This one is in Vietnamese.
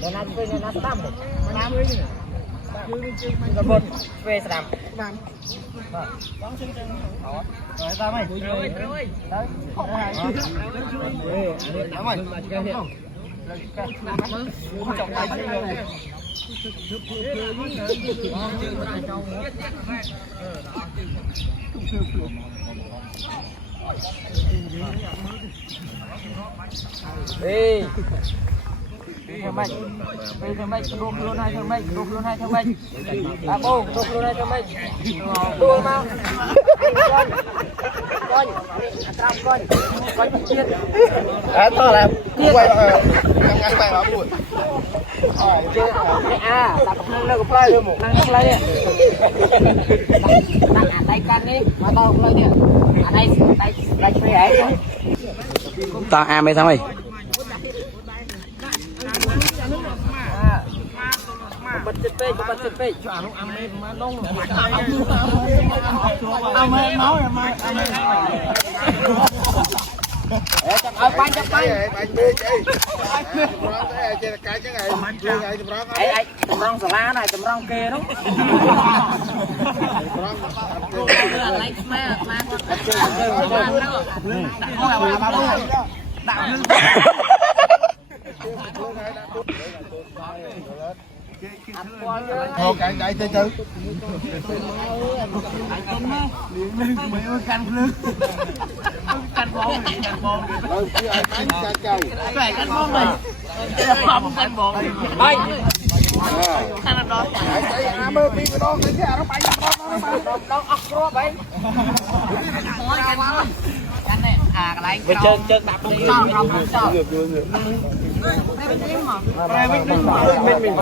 Nên ăn quên nên ăn đam được. Đam quên nhỉ. Rồi bột về đam. Đam. Rồi ra mày. Rồi. Đấy. Đám mày. Trọng tay chứ. Đi thằng mày đục luôn hai thằng mày à bô đục luôn hai thằng mày đua mau con chiên à to là quay ăn tay bảo buồn à đặt nó có play luôn một năng play đi đặt tay can đi mà to play đi à đây đây play ấy ta à mấy thằng mày bật chích cho ăn ăn mà đông ăn máu rồi mai chặt bánh bánh đi chị cái này ấy tầm rong xà lá này tầm rong kê đó thôi cái chơi chứ mấy canh lưng canh bông cái canh bông này không canh bông đây canh đó mơ đi cái đó cái nó bay nó ốc đó bay canh này à cái này chơi chơi đạp đi mình